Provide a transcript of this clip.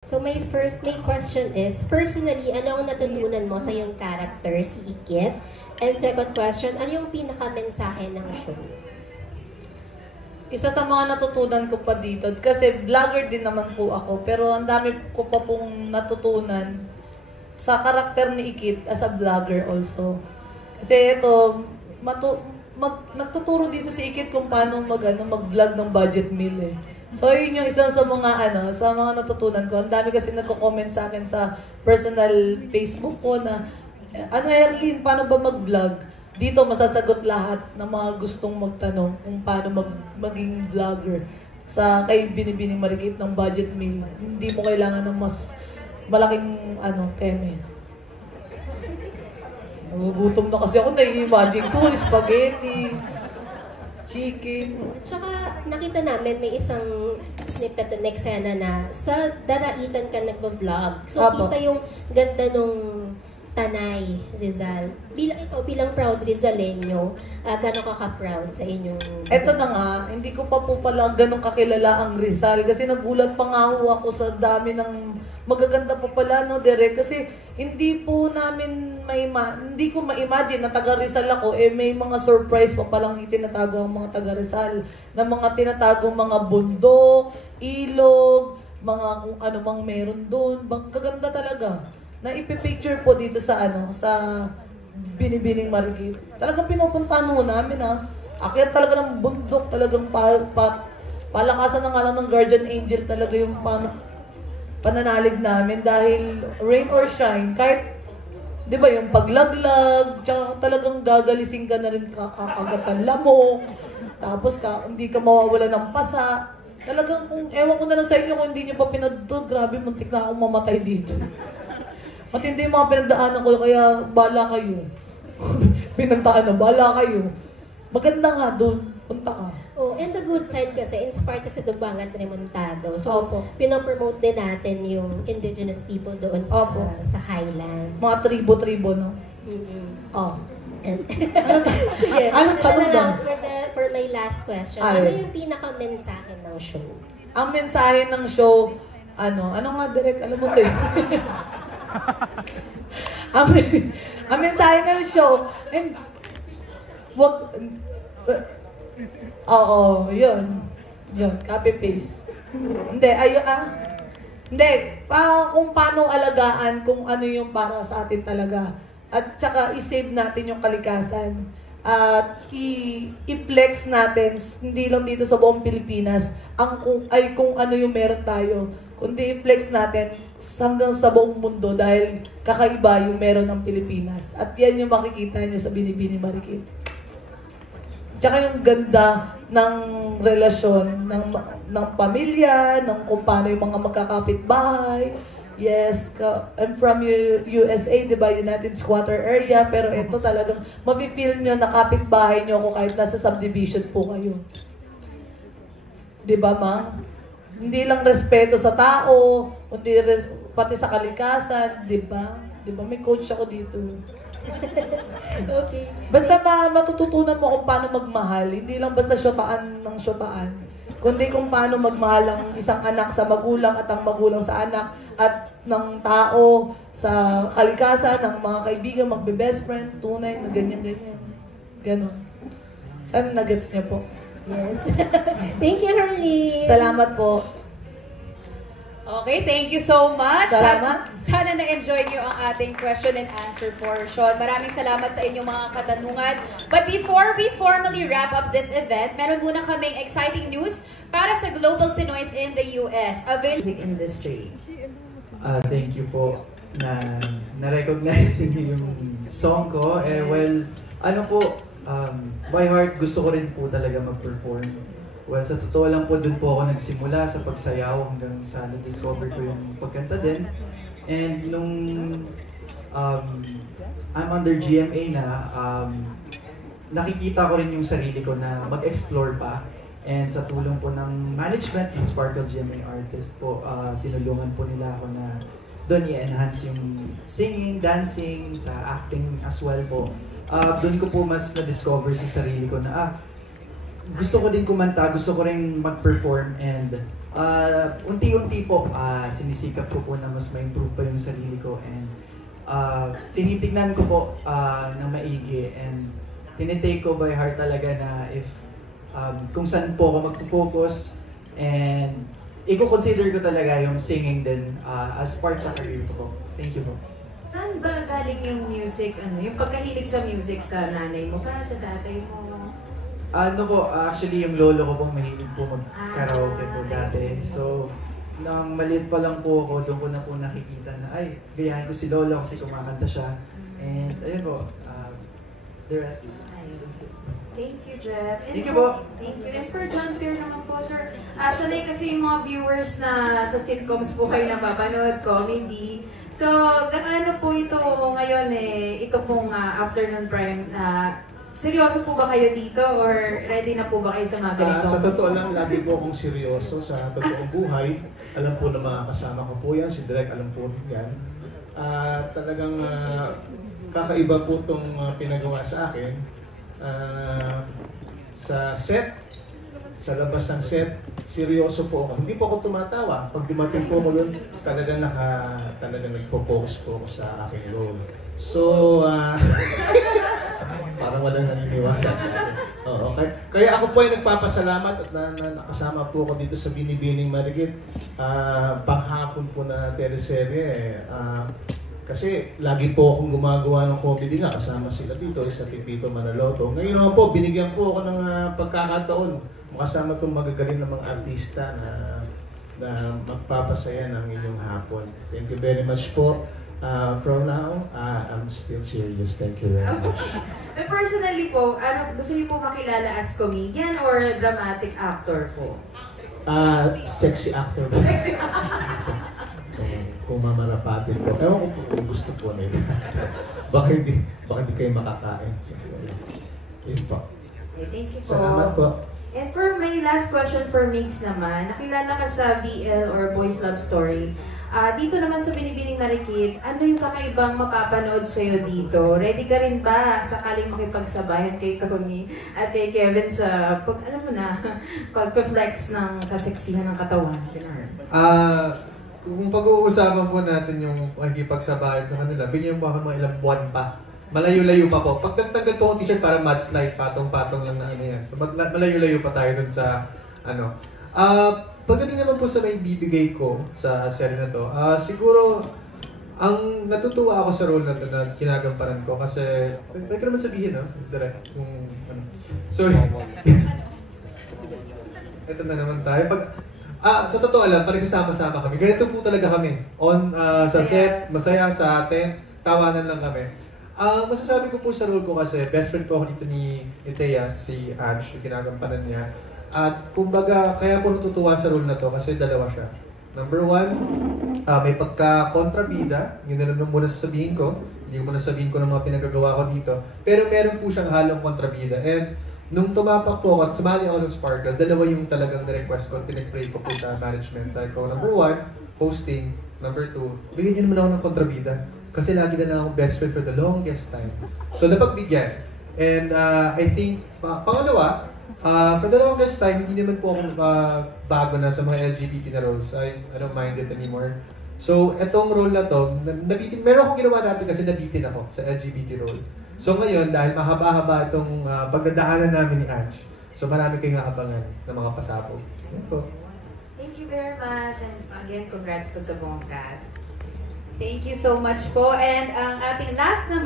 So may question is, personally, ano ang natutunan mo sa iyong character, si Ikit? And second question, ano yung pinaka-mensahe ng show? Isa sa mga natutunan ko pa dito, kasi vlogger din naman po ako, pero ang dami ko pa pong natutunan sa karakter ni Ikit as a vlogger also. Kasi ito, nagtuturo dito si Ikit kung paano mag-vlog ng budget meal eh. So yun yung isa sa mga sa mga natutunan ko. Ang dami kasi nagko-comment sa akin sa personal Facebook ko na Erlyn, paano ba mag-vlog? Dito masasagot lahat ng mga gustong magtanong kung paano maging vlogger sa kay Binibining Marikit ng budget meal. Hindi mo kailangan ng mas malaking keme. Nagugutom na kasi ako, nai-imagine ko, spaghetti, chicken. Tsaka nakita namin may isang snippet na eksena na sa daraitan ka nagba-vlog. So Apo. kita yung ganda nung Tanay Rizal. Bilang proud Rizaleño, gano'n ka-proud sa inyong... Eto na nga, hindi ko pa po pala ganun kakilala ang Rizal kasi nagulat pa nga ho ako sa dami ng magaganda pa pala, no, Derek? Kasi hindi po namin hindi ko ma-imagine na taga Rizal ako, may mga surprise pa palang itinatago ang mga taga Rizal, na mga tinatagong mga bundok, ilog, mga kung ano mang meron doon. Kaganda talaga. Na ipipicture po dito sa sa Binibining Marikit. Talagang pinupuntahan mo namin Akyat talaga ng bundok, talagang palakasan ng ng guardian angel talaga yung pananalig namin dahil rain or shine, kahit 'di ba yung paglaglag, tsaka talagang gagalising ka na rin kakagatan lamok. Tapos hindi ka mawawala ng pasa. Talagang ewan ko na lang sa inyo kung hindi niyo pa pinadto, grabe muntik na akong mamatay dito. Matindi yung mga pinagdaanan ko, kaya bala kayo. Pinagdaanan, bala kayo. Maganda nga doon, punta ka. Oh, and the good side kasi, inspired kasi Dubangat Remontado. So, Opo. pinopromote din natin yung indigenous people doon sa Highland. Mga tribo-tribo, no? Mm-hmm. Oh. Sige. Anong tanong doon? For my last question, ano yung pinaka-mensahe ng show? Ang mensahe ng show, ano nga direct, alam mo to eh. ang mensahe ng show, yun, copy-paste. Hindi, kung paano alagaan, kung ano yung para sa atin talaga. At saka, i-save natin yung kalikasan. At i-flex natin, hindi lang dito sa buong Pilipinas, kung ano yung meron tayo. Kundi i-flex natin hanggang sa buong mundo dahil kakaiba yung meron ng Pilipinas. At yan yung makikita nyo sa Binibining Marikit. Tsaka yung ganda ng relasyon ng pamilya, ng kung paano yung mga magkakapit-bahay. Yes, I'm from USA, di ba? United Squatter Area. Pero ito talagang mafe-feel nyo na kapit-bahay nyo ako kahit nasa subdivision po kayo. Di ba, ma? Hindi lang respeto sa tao, kundi pati sa kalikasan, di ba? Di ba? May coach ako dito. Okay. Basta matututunan mo kung paano magmahal. Hindi lang basta syotaan ng syotaan. Kundi kung paano magmahal ang isang anak sa magulang at ang magulang sa anak at ng tao sa kalikasan, ng mga kaibigan, magbe-best friend, tunay na ganyan-ganyan. Ganon. Sana nagets niyo po. Yes. Thank you, Harley. Salamat po. Okay, thank you so much. Salamat. Sana na-enjoy niyo ang ating question and answer portion. Maraming salamat sa inyong mga katanungan. But before we formally wrap up this event, meron muna kaming exciting news para sa Global Pinoys in the US. Music industry. Thank you po na na-recognize niyo yung song ko. By heart, gusto ko rin po talaga mag-perform. Well, sa totoo lang po, dun po ako nagsimula sa pagsayaw hanggang sa na-discover ko yung pagkanta din. And nung I'm under GMA na, nakikita ko rin yung sarili ko na mag-explore pa. And sa tulong po ng management ng Sparkle GMA Artist po, tinulungan po nila ako na doon i-enhance yung singing, dancing, sa acting as well po. Doon ko po mas na-discover sa sarili ko na gusto ko din kumanta, gusto ko rin mag-perform, and unti-unti po, sinisikap ko po na mas ma-improve pa yung sarili ko, and tinitignan ko po na maigi, and tinitake ko by heart talaga na if kung saan po ako magpo-focus, and i-consider ko talaga yung singing din as part sa career ko po. Thank you po. Saan ba galing yung music, yung pagkahilig sa music sa nanay mo, para sa tatay mo? Ano po, actually yung lolo ko po mahilig po mag-karaoke po dati. So, nang maliit pa lang po ako, doon ko na po nakikita na, ay, gayahin ko si lolo kasi kumakanta siya. And ayun po, the rest. Thank you, Jeff. And Thank you po. Thank you. And for John Pierre naman po, sir, sanay kasi yung mga viewers na sa sitcoms po kayo napapanood, comedy. So, gaano po ito ngayon ito pong afternoon prime, seryoso po ba kayo dito or ready na po ba kayo sa mga ganito? Sa totoo lang, lagi po akong seryoso sa totoong buhay. Alam po ng mga kasama ko po yan, si Direk alam po rin yan. Talagang kakaiba po itong pinagawa sa akin. Sa set, sa labas ng set, seryoso po ako. Hindi po ako tumatawa. Pag dumating po ako doon, talagang nagpo-focus po ako sa aking role. So, parang walang naniniwala sa akin. Okay. Kaya ako po ay nagpapasalamat at nakasama po ako dito sa Binibining Marikit. Panghapon po na teleserye. Kasi lagi po akong gumagawa ng comedy nga kasama sila dito, sa Pipito Manaloto. Ngayon naman po, binigyan po ako ng pagkakataon makasama itong magagaling ng mga artista na magpapasaya ng inyong hapon. Thank you very much po. From now, I'm still serious. Thank you very much. And personally po, gusto niyo po makilala as comedian or dramatic actor po? Sexy actor po. Kung mamarapatin po. Ewan ko po kung gusto po nila. baka hindi kayo makakain. Yun po. Okay, thank you po. Salamat po. And for my last question for Migs naman, nakilala ka sa BL or Boys Love Story. Dito naman sa Binibining Marikit, ano yung kakaibang mapapanood sa'yo dito? Ready ka rin ba sakaling makipagsabayan kay Tony at kay Kevin sa, pag-flex ng kaseksihan ng katawan? Kung pag-uusapan po natin yung makikipagsabayan sa kanila, binigyan mo ako mga ilang buwan pa. Malayo-layo pa po. Pag nagtanggal po akong t-shirt, parang mudslide, patong-patong lang na ano yan. So malayo-layo pa tayo dun sa ano. Pagdating naman po sa may bibigay ko sa serye na to, siguro ang natutuwa ako sa role na to na kinagampanan ko kasi pwede ko naman sabihin, no? Direct, kung ano. So, ito na naman tayo. Sa totoo lang, pag nagsasama-sama kami, ganito po talaga kami. Sa set, masaya sa atin, tawanan lang kami. Masasabi ko po sa role ko kasi best friend ko ako dito ni Thea, si Ange, yung kinagampanan niya. At kumbaga, kaya po natutuwa sa role na to kasi dalawa siya. Number one, may pagka-kontrabida, yun na lang muna sasabihin ko. Hindi ko muna sabihin ko ng mga pinagagawa ko dito. Pero meron po siyang halong kontrabida. And nung tumapak po ako at sumali ako sa Sparkle, dalawa yung talagang na-request ko at pinag-pray ko po sa management. Sabi ko, number one, posting. Number two, bigyan niyo naman ako ng kontrabida. Kasi lagi na lang ako best friend for the longest time. So napagbigyan. And I think, pangalawa, for the longest time, hindi naman po ako bago na sa mga LGBT na roles. I don't mind it anymore. So, etong role na to, nabitin, meron akong ginawa dati kasi nabitin ako sa LGBT role. So ngayon, dahil mahaba-haba itong pagdadaanan namin ni Ange, so marami kayong aabangan ng mga pasabog. Yan po. Thank you very much. And again, congrats po sa buong cast. Thank you so much po. And ang ating last na